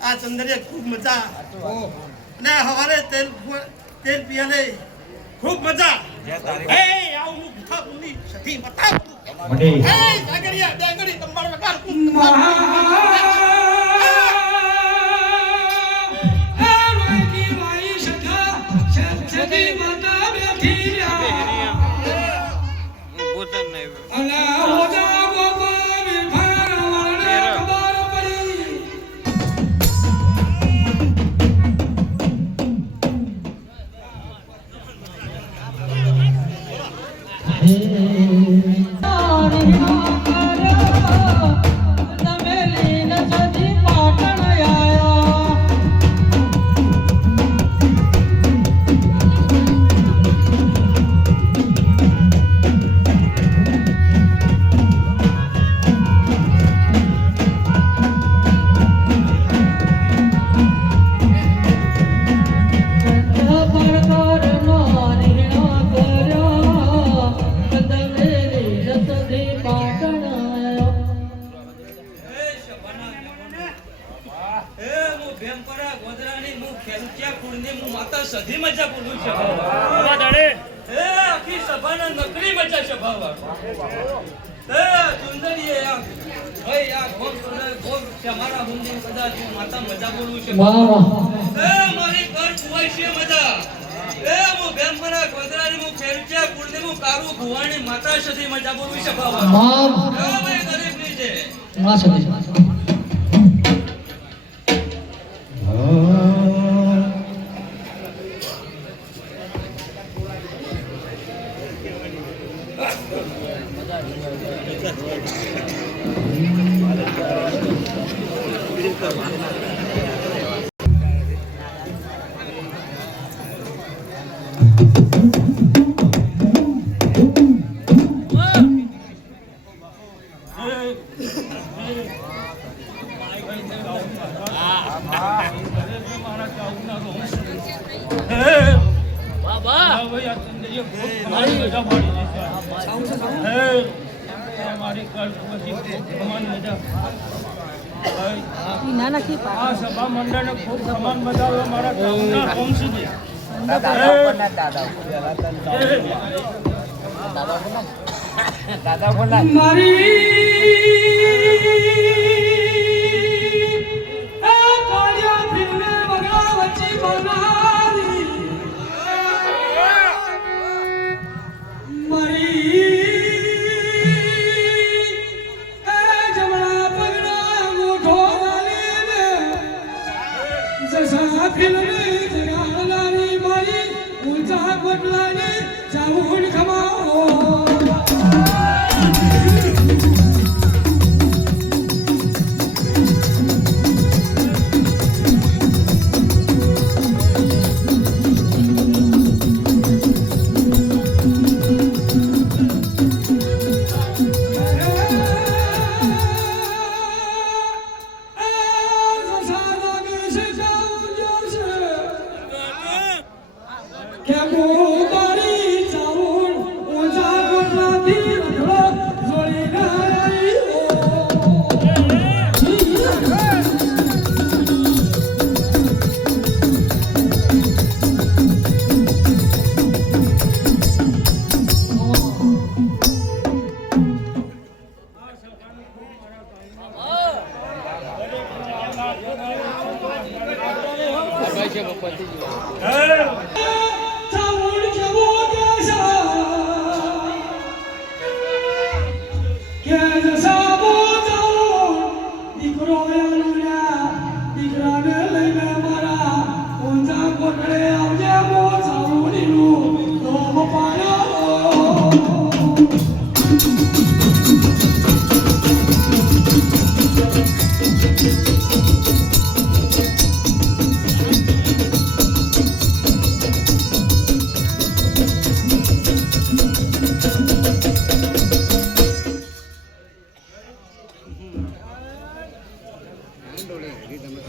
આ ચંદરિયા ખૂબ મજા ને હવારે તેલ પીને ખૂબ મજા એ આવું મુની સતી મતા એ જાગરિયા ડાંગરી તમાર વગાર સધી મજા બોલું છે બાબા દાડે એ આખી સભાના નકરી મજા સભાવા એ સુંદરીએ ભાઈ આ ગોમ તમારા હુંદી કદાચ માતા મજા બોલું છે વાહ વાહ એ મારી ઘર કુવાઈ છે મજા એ મો બેમપરા ગોદરાની મુ ખેલચા કુળની મુ કારુ ભુવાણી માતા સધી મજા બોલું છે બાબા વાહ એ ભાઈ દરેક ની છે માં સધી સભા મંડળ ખૂબ સમાન બજાવ્યો મારા ગામના વંશજી દાદા બોલા મારી આ કાળિયા ફિલ્મે વગાવચી બનારી મારી તમે